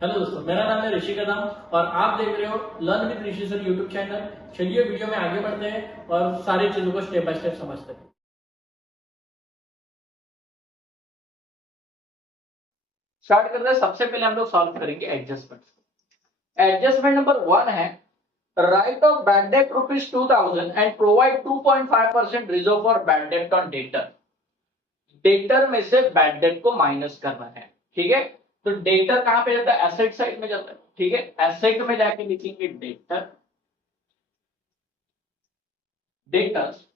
Hello दोस्तों, मेरा नाम है ऋषि कदम और आप देख रहे हो learn with Rishi sir YouTube channel. चलिए वीडियो में आगे बढ़ते हैं और सारी चीजों को स्टेप बाय स्टेप समझते हैं। स्टार्ट करते हैं। सबसे पहले हम लोग सॉल्व करेंगे एडजस्टमेंट। एडजस्टमेंट नंबर 1 है right of bad debt ₹2000 and provide 2.5% reserve for bad debt on debtor. Debtor में से बैड डेट को माइनस करना है। ठीक है, तो डेटर कहां पे जाता है? एसेट साइड में जाता है। ठीक है, एसेट में जाके लिखेंगे डेटर। डेटर्स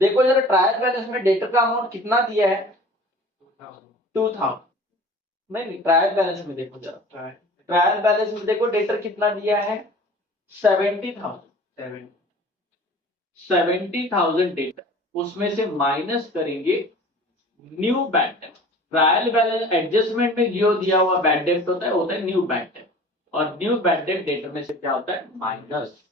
देखो जरा, ट्रायल बैलेंस में डेटर का अमाउंट कितना दिया है? 2000। नहीं, ट्रायल बैलेंस में देखो जरा, ट्रायल बैलेंस में देखो डेटर कितना दिया है? 70,000। 70,000 डेटर, उसमें से माइनस करेंगे new bad debt. Trial balance adjustment में जो दिया हुआ बैड डेट होता है न्यू बैड डेट, और न्यू बैड डेट डेटर में से क्या होता है? माइनस।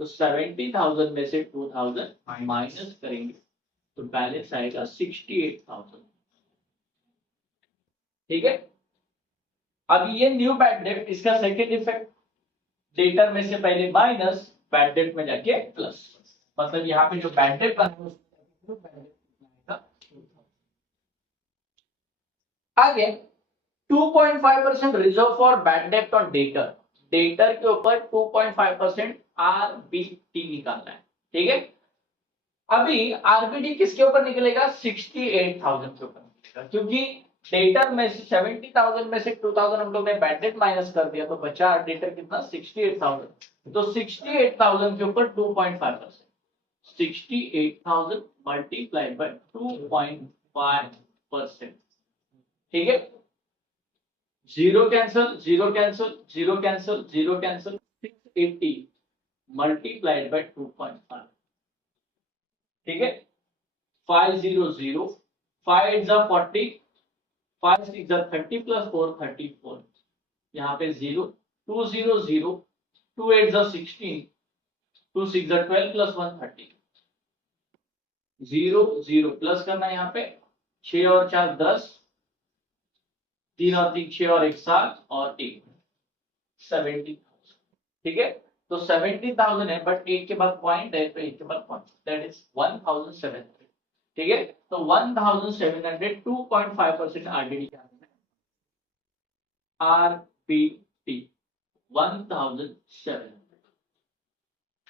तो 70,000 में से 2000 माइनस करेंगे तो बैलेंस आएगा 68,000। ठीक है, अब ये न्यू बैड डेट, इसका सेकेंड इफेक्ट, डेटर में से पहले माइनस, बैड डेट में जाके प्लस। मतलब यहाँ पे जो बैड डेट बना है आगे 2.5% reserve for bad debt on debtor. Debtor के ऊपर 2.5% आरबीटी निकालना है। ठीक है, अभी आरबीटी किसके ऊपर निकलेगा? 68,000 के ऊपर निकलेगा, क्योंकि डेटर में से 70,000 में से 2000 हम लोग ने बैड डेट माइनस कर दिया, तो बचा डेटर कितना? 68,000। तो 68,000 के ऊपर 2.5%, 68,000 मल्टीप्लाइड बाय 2.5%। ठीक है, zero cancel, zero cancel, zero cancel, zero cancel, 680 multiplied by 2.5। ठीक है, 500, 5 8 40, 5 6 30 प्लस 4 34, यहाँ पे 0, 200, 2 8 16, 2 6 12 प्लस 1 30, 0 0 प्लस करना है यहाँ पे, 6 और 4 10, 3 और 3 6 और 1 7 और 1 70। ठीक है, तो 70,000 है, बट 8 के बाद पॉइंट है, तो 8 के बाद पॉइंट, दैट इज 1700। ठीक है, तो 1700 2.5% आरडीडी क्या है? आरबीटी 1700।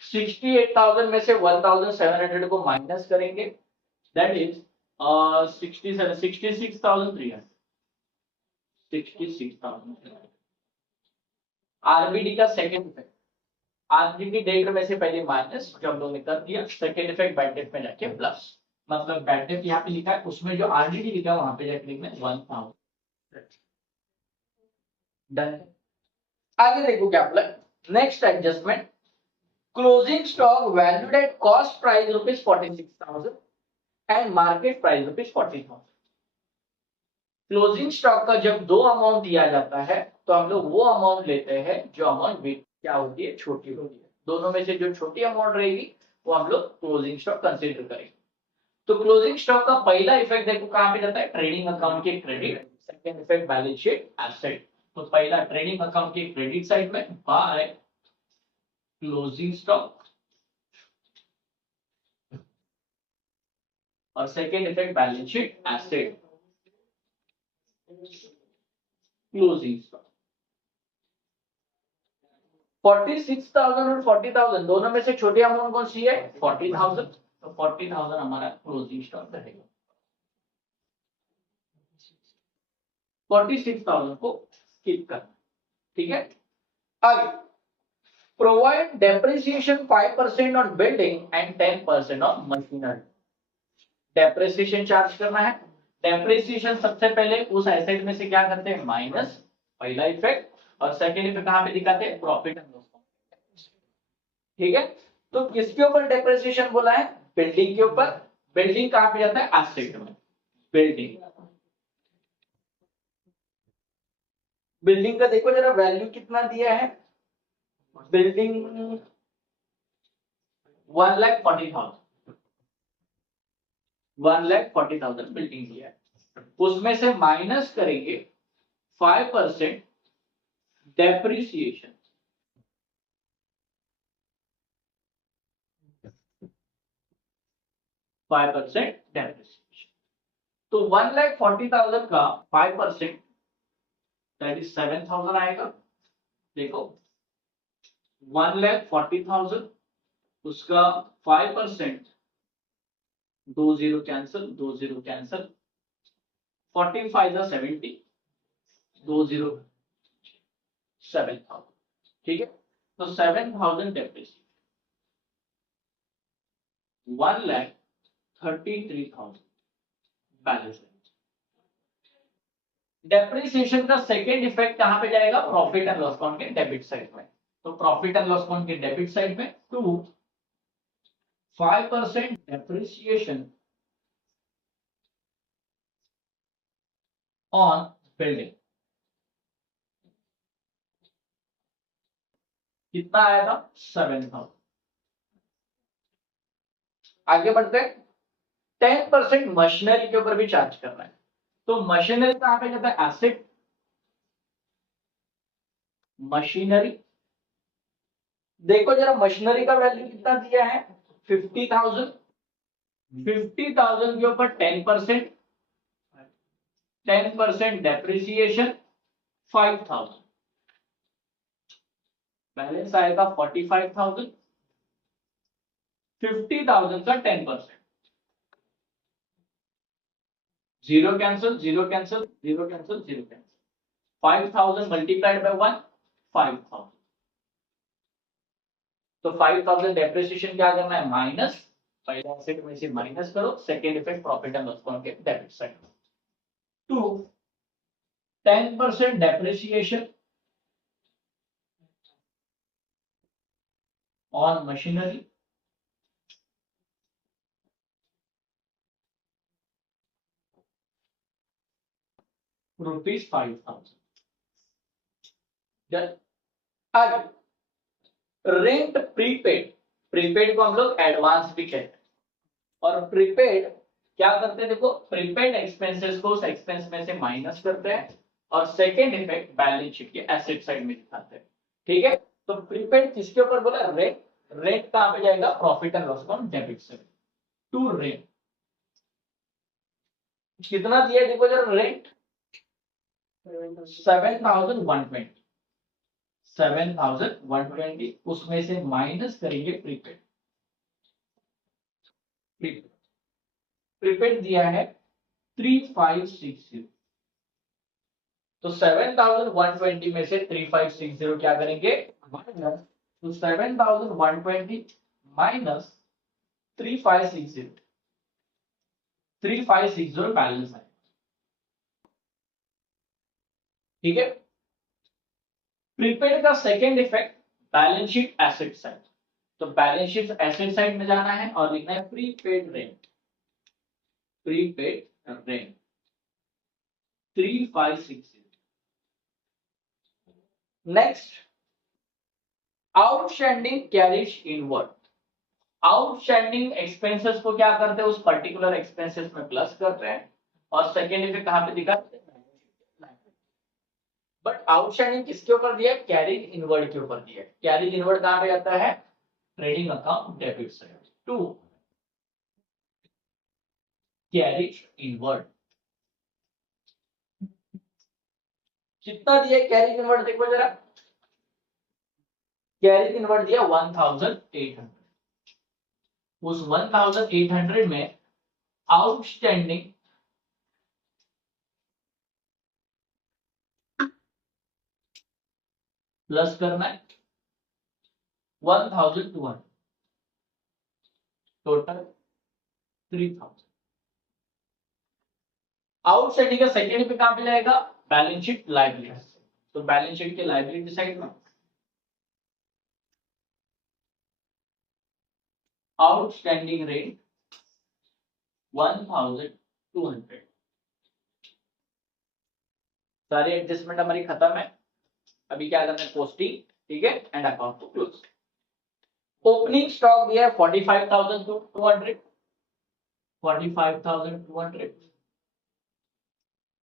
68,000 में से 1700 को माइनस करेंगे, दैट इज 66,300। 66,000 आरबीडी का सेकेंड इफेक्ट। आरबीडी डेट में से पहले माइनस, जो हम लोग ने कर दिया। सेकेंड इफेक्ट बैड डेट में जाके प्लस, मतलब बैड डेट यहाँ पे लिखा है, उसमें जो आरडीडी लिखा है वहां पे जाके लिखना है 1000। डन। आगे देखो क्या बोला, next adjustment. Closing stock valued at cost price ₹46,000 and market price ₹40,000। Closing stock का जब दो अमाउंट दिया जाता है तो हम लोग वो अमाउंट लेते हैं जो अमाउंट क्या होती है? छोटी होती है। दोनों में से जो छोटी अमाउंट रहेगी वो हम लोग क्लोजिंग स्टॉक कंसीडर करेंगे। तो क्लोजिंग स्टॉक का पहला इफेक्ट देखो कहां पे जाता है? ट्रेडिंग अकाउंट के credit. Second effect balance sheet asset. तो पहला ट्रेडिंग अकाउंट के क्रेडिट साइड में बाय क्लोजिंग स्टॉक, और second effect balance sheet asset closing stock. 46,000 और 40,000 दोनों में से छोटी अमाउंट कौन सी है? 40,000। तो 40,000 हमारा क्लोजिंग स्टॉक रहेगा। 46,000 को स्किप करना। ठीक है, आगे provide depreciation 5% on building and 10% on machinery. Depreciation charge करना है। डेप्रिसिएशन सबसे पहले उस एसेट में से क्या करते हैं? माइनस, पहला इफेक्ट। और सेकेंड इफेक्ट कहां पे दिखाते हैं? Profit and loss. ठीक है, तो किसके ऊपर डेप्रिसिएशन बोला है? बिल्डिंग के ऊपर। बिल्डिंग कहां पे जाता है? एसेट में। बिल्डिंग, बिल्डिंग का देखो जरा वैल्यू कितना दिया है? बिल्डिंग 1,40,000, 1,40,000 बिल्डिंग दिया है। उसमें से माइनस करेंगे 5% डेप्रिसिएशन 5% डेप्रिसिएशन। तो 1,40,000 का 5% दैट इज 7,000 आएगा। देखो 1,40,000 उसका 5%, 20 कैंसिल, 20 कैंसिल, 45 जा 70, 20 7,000। ठीक है, तो 7,000 डेप्रिसिएशन, 1,33,000 बैलेंस। डेप्रिसिएशन का सेकेंड इफेक्ट कहां पे जाएगा? प्रॉफिट एंड लॉस अकाउंट के डेबिट साइड में। तो प्रॉफिट एंड लॉस अकाउंट के डेबिट साइड में टू 5% डेप्रिसिएशन ऑन बिल्डिंग, कितना आएगा? 7,000। आगे बढ़ते हैं, 10% मशीनरी के ऊपर भी चार्ज कर रहा है। तो मशीनरी कहां पे जाता है? Asset, machinery. देखो जरा मशीनरी का वैल्यू कितना दिया है? 50,000। 50,000 के ऊपर 10%, 10% डेप्रिसिएशन 5,000, बैलेंस आएगा 45,000। 50,000 का 10%, zero cancel, zero cancel, zero cancel, zero cancel, 5,000 multiplied by 1, 5,000। तो 5,000 डेप्रिसिएशन क्या करना है? माइनस, पहले एसेट में से माइनस करो, second effect profit and loss account के debit side. Two 10% depreciation on machinery, ₹5,000। आगे रेंट प्रीपेड, प्रीपेड को हम लोग एडवांस भी कहते हैं। और प्रीपेड क्या करते हैं? देखो प्रीपेड एक्सपेंसेस को उस एक्सपेंस में से माइनस करते हैं और सेकेंड इफेक्ट बैलेंस शीट के एसेट साइड में दिखाते हैं। ठीक है, तो प्रीपेड किसके ऊपर बोला? रेंट। रेंट कहां पे जाएगा? Profit and loss account debit side to rent. कितना दिया? देखो जरा, रेंट 7,120, 7,120 उसमें से माइनस करेंगे प्रीपेड। प्रीपेड दिया है 3,560। तो 7,120 में से 3,560 क्या करेंगे? माइनस। तो 7,120 माइनस 3,560, 3,560 बैलेंस है। ठीक है, प्रीपेड का second effect balance sheet asset side. तो बैलेंस शीट एसेट साइड में जाना है और लिखना है prepaid rent, prepaid rent 3,560। Next, outstanding carriage inward. Outstanding expenses को क्या करते हैं? उस पर्टिकुलर एक्सपेंसेस में प्लस करते हैं और सेकेंड इफेक्ट कहां पे दिखाते हैं? बट आउटस्टैंडिंग किसके ऊपर दिया? कैरिज इनवर्ड के ऊपर दिया। कैरिज इनवर्ड कहां पे जाता है? Trading account debit side to carriage inward. कितना दिया कैरिज इनवर्ड? देखो जरा, कैरिज इनवर्ड दिया 1,800। उस 1,800 में आउटस्टैंडिंग प्लस करना है 1,200, टोटल 3,000। आउटस्टैंडिंग का सेकेंड पे कहां पे जाएगा? Balance sheet liability. तो बैलेंस शीट के लायबिलिटी साइड में आउटस्टैंडिंग रेट 1,200। सारी एडजस्टमेंट हमारी खत्म है। अभी क्या करना है? पोस्टिंग। ठीक है, एंड अकाउंट को क्लोज। ओपनिंग स्टॉक दिया है 45,200, 45,200।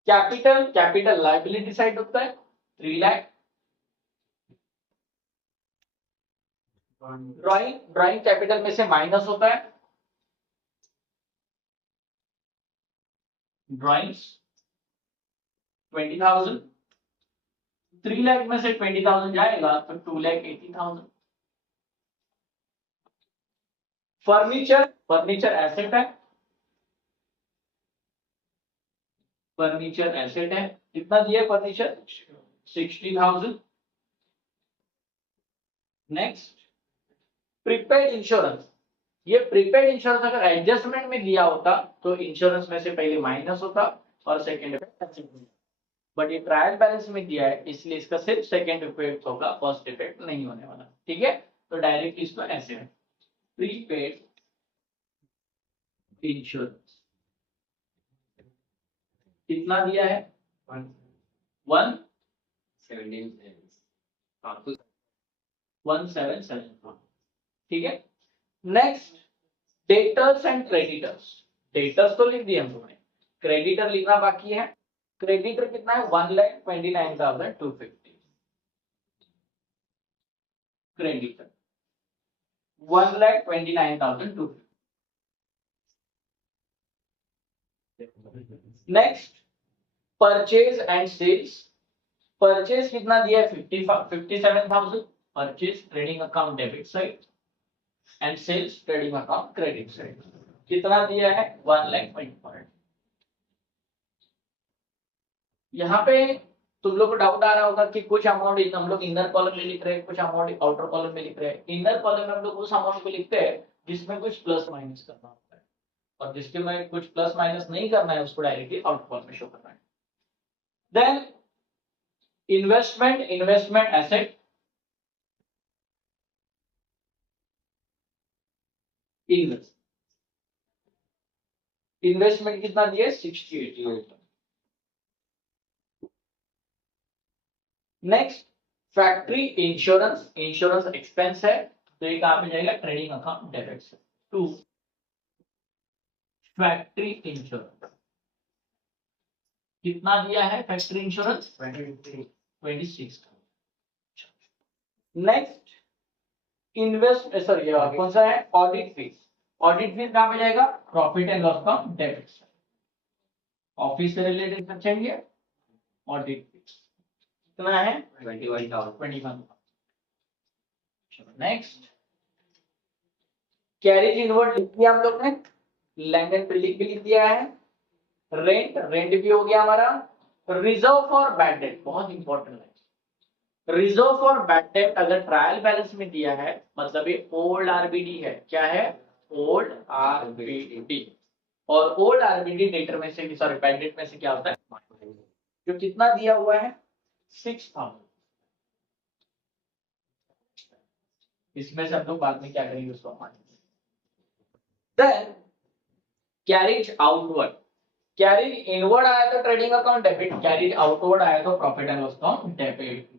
कैपिटल, कैपिटल लायबिलिटी साइड होता है 3 लाख। ड्राइंग कैपिटल में से माइनस होता है, ड्राइंग्स 20,000, 3 लाख में से 20,000 जाएगा तो 2,80,000। फर्नीचर एसेट है, फर्नीचर एसेट है, कितना दिया फर्नीचर 60,000। नेक्स्ट प्रीपेड इंश्योरेंस, ये प्रीपेड इंश्योरेंस अगर एडजस्टमेंट में दिया होता तो इंश्योरेंस में से पहले माइनस होता और सेकंड इफेक्ट, बट ये ट्रायल बैलेंस में दिया है इसलिए इसका सिर्फ सेकंड इफेक्ट होगा, फर्स्ट इफेक्ट नहीं होने वाला। ठीक है, तो डायरेक्ट इसको ऐसे है, प्रीपेड इंश्योरेंस कितना दिया है 1,1774। ठीक है, next debtors and creditors, debtors तो लिख दिए हम लोगों ने, क्रेडिटर लिखना बाकी है। क्रेडिटर कितना है 1,29,250, creditor 1,29,250। Next purchase and sales, purchase कितना दिया है 57,000, purchase trading account debit side and sales trading account credit side, कितना दिया है 1,25,000। यहाँ पे तुम लोग को डाउट आ रहा होगा कि कुछ अमाउंट हम लोग इनर कॉलम में लिख रहे हैं, कुछ अमाउंट आउटर कॉलम में लिख रहे हैं। इनर कॉलम में हम लोग उस अमाउंट को लिखते हैं जिसमें कुछ प्लस माइनस करना होता है, और जिसके में कुछ प्लस माइनस नहीं करना है उसको डायरेक्टली आउटर कॉलम में शो करना है। देन इन्वेस्टमेंट एसेट, इन्वेस्टमेंट कितना दिया 68। Next factory insurance, insurance expense है तो ये कहां पे जाएगा ट्रेडिंग अकाउंट डेबिट से। टू फैक्ट्री इंश्योरेंस कितना दिया है फैक्ट्री इंश्योरेंस 26। नेक्स्ट कौन सा है ऑडिट फीस, ऑडिट फीस कहां पे जाएगा profit and loss account debit से, ऑफिस से रिलेटेड बचेंगे ऑडिट फीस कितना है 21,000। नेक्स्ट कैरेज इनवर्ड लिख दिया हम लोग ने, लैंड एंड बिल्डिंग भी लिख दिया है, रेंट भी हो गया हमारा। रिजर्व फॉर बैड डेट बहुत इंपॉर्टेंट है, रिजर्व फॉर बैड डेट अगर ट्रायल बैलेंस में दिया है मतलब ये ओल्ड आरबीडी है, क्या है ओल्ड आरबीडी, और ओल्ड आरबीडी डेटर में से सॉरी बैड डेट में से क्या होता है जो कितना दिया हुआ है 6,000। इसमें से हम लोग बाद में क्या करेंगे उसको मानेंगे। Then carriage outward, carriage inward आया तो trading account debit, carriage outward आया तो profit and loss account debit.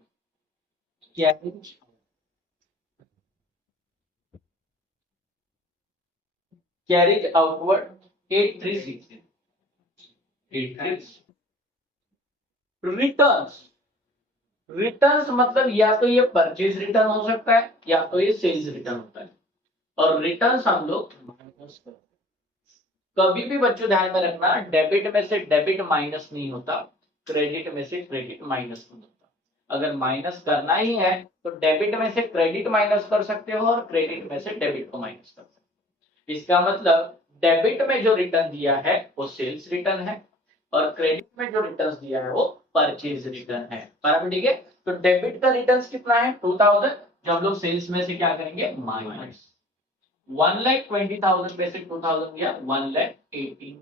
Carriage outward 8,360, returns, returns मतलब या तो ये परचेज रिटर्न हो सकता है या तो ये सेल्स रिटर्न होता है, और रिटर्न्स हम लोग माइनस करते हैं। कभी भी बच्चों ध्यान में रखना डेबिट में से डेबिट माइनस नहीं होता, क्रेडिट में से क्रेडिट माइनस नहीं होता। अगर माइनस करना ही है तो डेबिट में से क्रेडिट माइनस कर सकते हो और क्रेडिट में से डेबिट को माइनस कर सकते हो। इसका मतलब डेबिट में जो रिटर्न दिया है वो सेल्स रिटर्न है और क्रेडिट में जो रिटर्न दिया है वो परचेज रिटर्न है। बराबर ठीक है, तो डेबिट का रिटर्न कितना है 2,000, जो हम लोग सेल्स में से क्या करेंगे माइनस 1,20,000 में से 2,000 गया 1,18,000,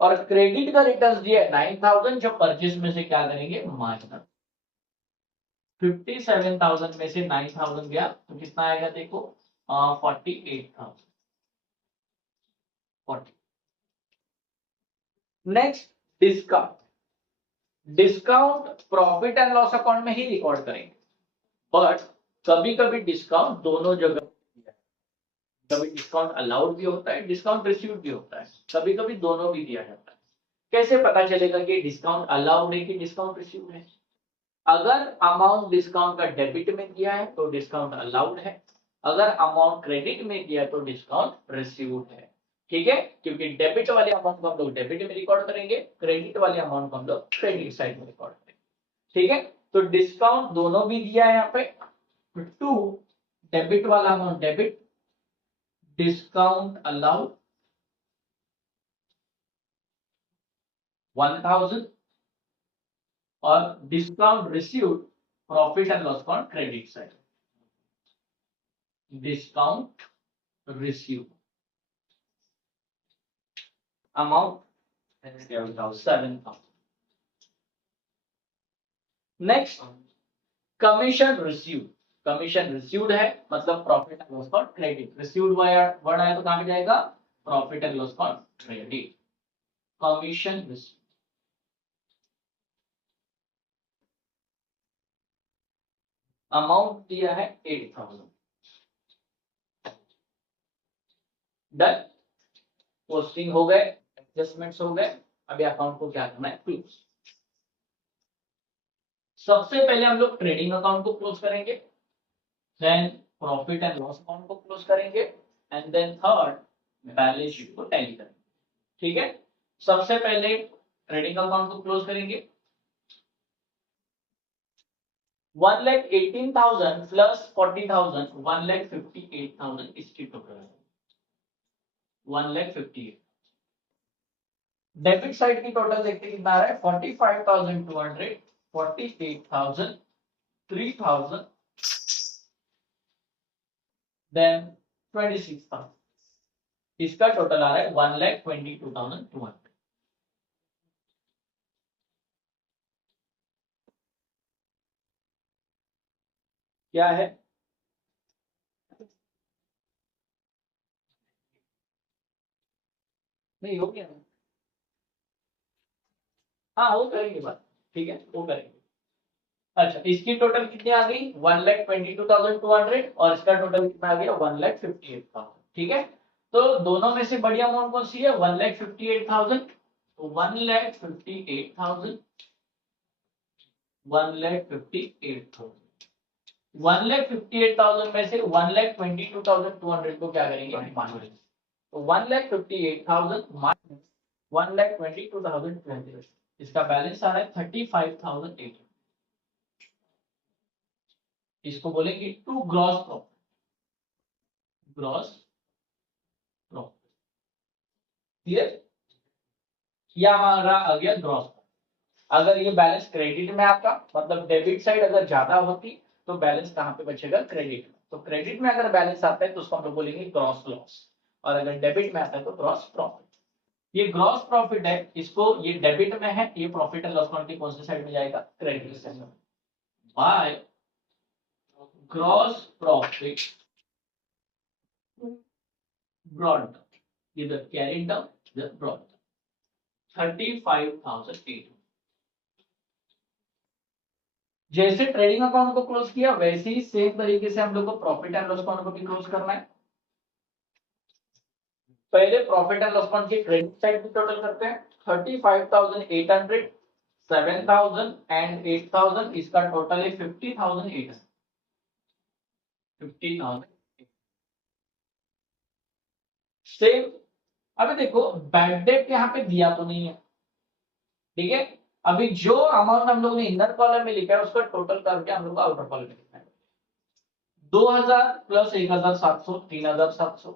और क्रेडिट का रिटर्न दिया है 9,000, जो परचेज में से क्या करेंगे माइनस 57,000 में से 9,000 गया तो कितना आएगा देखो 48,000। Next discount, discount profit and loss account में ही रिकॉर्ड करेंगे, बट कभी कभी डिस्काउंट दोनों जगह, कभी डिस्काउंट अलाउड भी होता है डिस्काउंट रिसीव्ड भी होता है, कभी कभी दोनों भी दिया जाता है। कैसे पता चलेगा कि डिस्काउंट अलाउड है कि डिस्काउंट रिसीव्ड है, अगर अमाउंट डिस्काउंट का डेबिट में दिया है तो डिस्काउंट अलाउड है, अगर अमाउंट क्रेडिट में दिया है तो डिस्काउंट रिसीव्ड है। ठीक है, क्योंकि डेबिट वाले अमाउंट को हम लोग डेबिट में रिकॉर्ड करेंगे, क्रेडिट वाले अमाउंट को हम लोग क्रेडिट साइड में रिकॉर्ड करेंगे। ठीक है, तो डिस्काउंट दोनों भी दिया है यहाँ पे। टू, डेबिट वाला अमाउंट डेबिट, डिस्काउंट अलाउड 1000, और discount received profit and loss account credit side. Discount received amount 7000। Next, commission received. Commission received है मतलब profit and loss account credit. Received word आया तो कहां पे जाएगा? Profit and loss account credit. Commission received, amount दिया है 8000। Done, posting हो गए, एडजस्टमेंट्स हो गए। अभी अकाउंट को क्या करना है? क्लोज। सबसे पहले हम लोग ट्रेडिंग अकाउंट को क्लोज करेंगे, then profit and loss account को क्लोज करेंगे, and then third balance sheet को टैली करेंगे। ठीक है, सबसे पहले ट्रेडिंग अकाउंट को क्लोज करेंगे। 1,18,000 प्लस 40,000, 1,58,000 इसकी टोटल है। 1,58,000। डेबिट साइड की टोटल देखते कितना आ रहा है? 45,200, 48,000, 3,000, देन 26,000। इसका टोटल आ रहा है 1,22,200। क्या है? नहीं हो गया, हाँ वो करेंगे बात। ठीक है, वो करेंगे। अच्छा, इसकी टोटल कितनी आ गई? 1,22,200, और इसका टोटल कितना आ गया? 1,58,000। ठीक है, तो दोनों में से बड़ी अमाउंट कौन सी है? 1,58,000। 1,58,000, 1,58,000, 1,58,000 में से 1,22,200 को क्या करेंगे? माइनस। तो 1,58,000 माइनस 1,22,200, इसका बैलेंस आ रहा है 35,800। इसको बोलेंगे to gross profit. Gross profit clear? या हमारा आ गया ग्रॉस प्रॉफिट। अगर ये बैलेंस क्रेडिट में आपका, मतलब डेबिट साइड अगर ज्यादा होती तो बैलेंस कहां पे बचेगा? क्रेडिट में। तो क्रेडिट में अगर बैलेंस आता है तो उसको हम लोग बोलेंगे ग्रॉस लॉस, और अगर डेबिट में आता है तो ग्रॉस प्रॉफिट। ये ग्रॉस प्रॉफिट है, इसको ये डेबिट में है, ये प्रॉफिट एंड लॉस अकाउंट की कौन सी साइड में जाएगा? क्रेडिट साइड में। By gross profit brought down, इधर कैरी डाउन, इधर ब्रॉड डाउन, 35,800। जैसे ट्रेडिंग अकाउंट को क्लोज किया वैसे ही सेम तरीके से हम लोग को प्रॉफिट एंड लॉस अकाउंट को भी क्लोज करना है। पहले प्रॉफिट एंड लॉस अकाउंट की क्रेडिट साइड की टोटल करते हैं। 35,800, 7,000 एंड 8,000, इसका टोटल है 50,800। 50,000 सेम। अभी देखो बैड डेट यहाँ पे दिया तो नहीं है, ठीक है। अभी जो अमाउंट हम लोग ने इनर कॉलम में लिखा है उसका टोटल करके हम लोग को आउटर कॉलम में लिखना है। 2,000 प्लस 1,700, 3,700।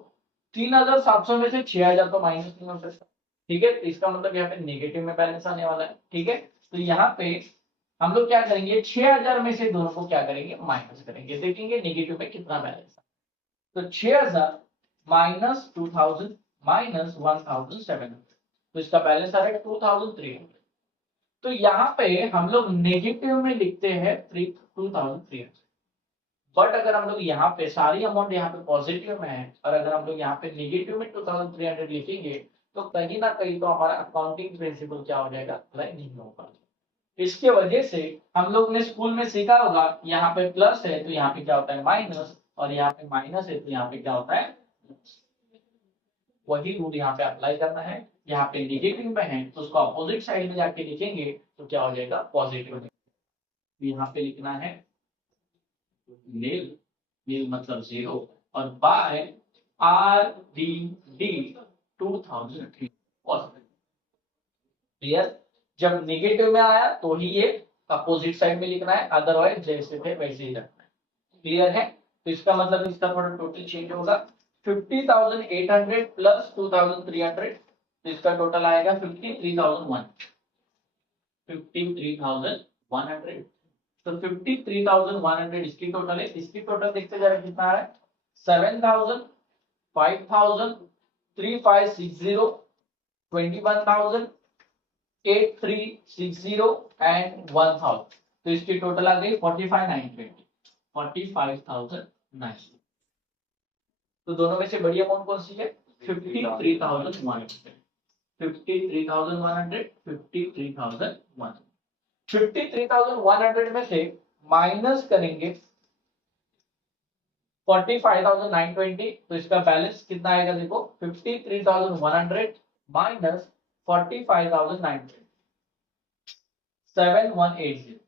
3,700 में से 6,000 तो माइनस नहीं हो सकता, ठीक है। तो इसका मतलब यहाँ पे नेगेटिव में बैलेंस आने वाला है, ठीक है। तो यहाँ पे हम लोग क्या करेंगे? 6,000 में से दोनों को क्या करेंगे? माइनस करेंगे, देखेंगे नेगेटिव में कितना बैलेंस है। तो 6,000 माइनस 2,000 माइनस 1,700, तो इसका बैलेंस आ रहा है 2,300। तो यहाँ पे हम लोग नेगेटिव में लिखते हैं 2,300, बट अगर हम लोग यहाँ पे सारी अमाउंट यहाँ पे पॉजिटिव में है और अगर हम लोग यहाँ पे नेगेटिव में 2,300 लिखेंगे तो कहीं ना कहीं तो हमारा अकाउंटिंग प्रिंसिपल क्या हो जाएगा? अप्लाई नहीं होगा। इसके वजह से हम लोग ने स्कूल में सीखा होगा, यहाँ पे प्लस है तो यहाँ पे क्या होता है? माइनस, और यहाँ पे माइनस है तो यहाँ पे क्या होता है? प्लस। वही रूल यहाँ पे अप्लाई करना है। यहाँ पे नेगेटिव में है तो उसको अपोजिट साइड में जाके लिखेंगे तो क्या हो जाएगा? पॉजिटिव में। यहाँ पे लिखना है नील, नील मतलब 0, और बाय RDD 2003। क्लियर? जब नेगेटिव में आया तो ही ये अपोजिट साइड में लिखना है, अदरवाइज जैसे थे वैसे ही रखना है। क्लियर है? तो इसका मतलब इसका थोड़ा टोटल चेंज होगा, 50,800 प्लस 2,300, तो इसका टोटल आएगा 53,100। तो 53,100 इसकी टोटल है। इसकी टोटल देखते जाए कितना है, 7,000, 5,000, 3,560, 21,000, 8,360 एंड 1,000। तो इसकी टोटल आ गई 45,920, 45,900। तो दोनों में से बड़ी अमाउंट कौन सी है? 53,100, 53,100, 53,100। 53,100 में से माइनस करेंगे 45,920, तो इसका बैलेंस कितना आएगा? देखो 53,100 माइनस 45,920, 7180,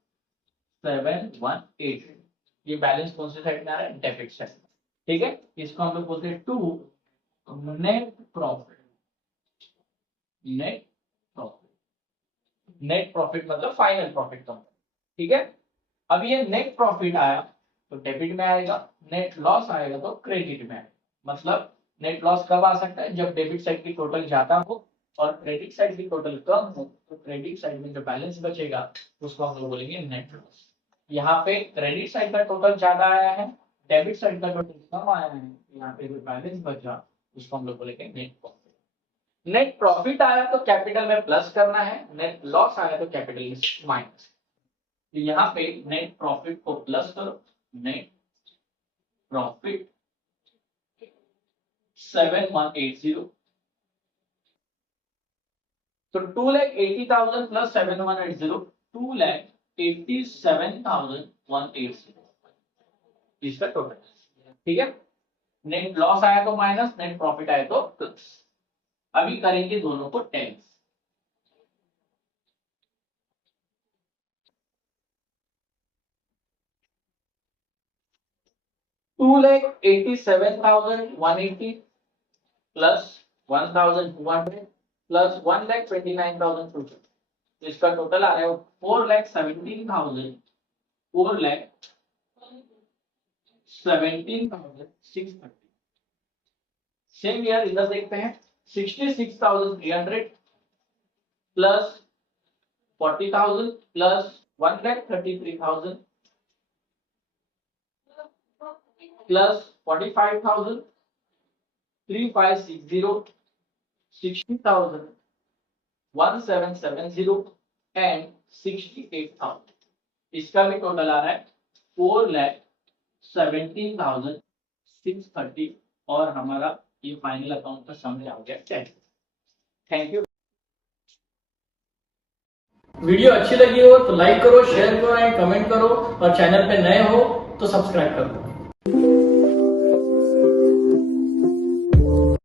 7180। ये बैलेंस कौन से साइड में आ रहा है? Debit side. ठीक है, इसको हम लोग बोलते हैं to net profit. Net profit, net profit मतलब फाइनल प्रॉफिट का। ठीक है, अब ये नेट प्रॉफिट आया तो डेबिट में आएगा, नेट लॉस आएगा तो क्रेडिट में आएगा। मतलब नेट लॉस कब आ सकता है? जब डेबिट साइड की टोटल ज्यादा हो और क्रेडिट साइड की टोटल कम हो, तो क्रेडिट साइड में जो बैलेंस बचेगा उसको हम लोग बोलेंगे नेट लॉस। यहाँ पे क्रेडिट साइड का टोटल ज्यादा आया है, डेबिट साइड का टोटल कम आया है, यहाँ पे जो बैलेंस बचा उसको हम लोग बोलेंगे नेट प्रॉफिट। नेट प्रॉफिट आया तो कैपिटल में प्लस करना है, नेट लॉस आया तो कैपिटल में माइनस। तो यहाँ पे नेट प्रॉफिट को प्लस करो, नेट प्रॉफिट 7180, तो 2,80,000 प्लस 7180, 2,87,180 इसका टोटल। ठीक है, नेट लॉस आया तो माइनस, नेट प्रॉफिट आया तो प्लस। अभी करेंगे दोनों को टेंस। टू लैख 87,180 प्लस 1,200 प्लस 1,29,200, तो इसका टोटल आ रहा है 4,17,000, 4,17,630। सेम ईयर इधर देखते हैं, 66,300 प्लस 40,000 प्लस 1,33,000 प्लस 45,000, 3,560, 60,000, 1,770 एंड 68,000। इसका भी टोटल आ रहा है 4,17,630 और हमारा ये फाइनल अकाउंट का सम आ गया 10। Thank you. वीडियो अच्छी लगी हो तो लाइक करो, शेयर करो एंड कमेंट करो, और चैनल पे नए हो तो सब्सक्राइब करो।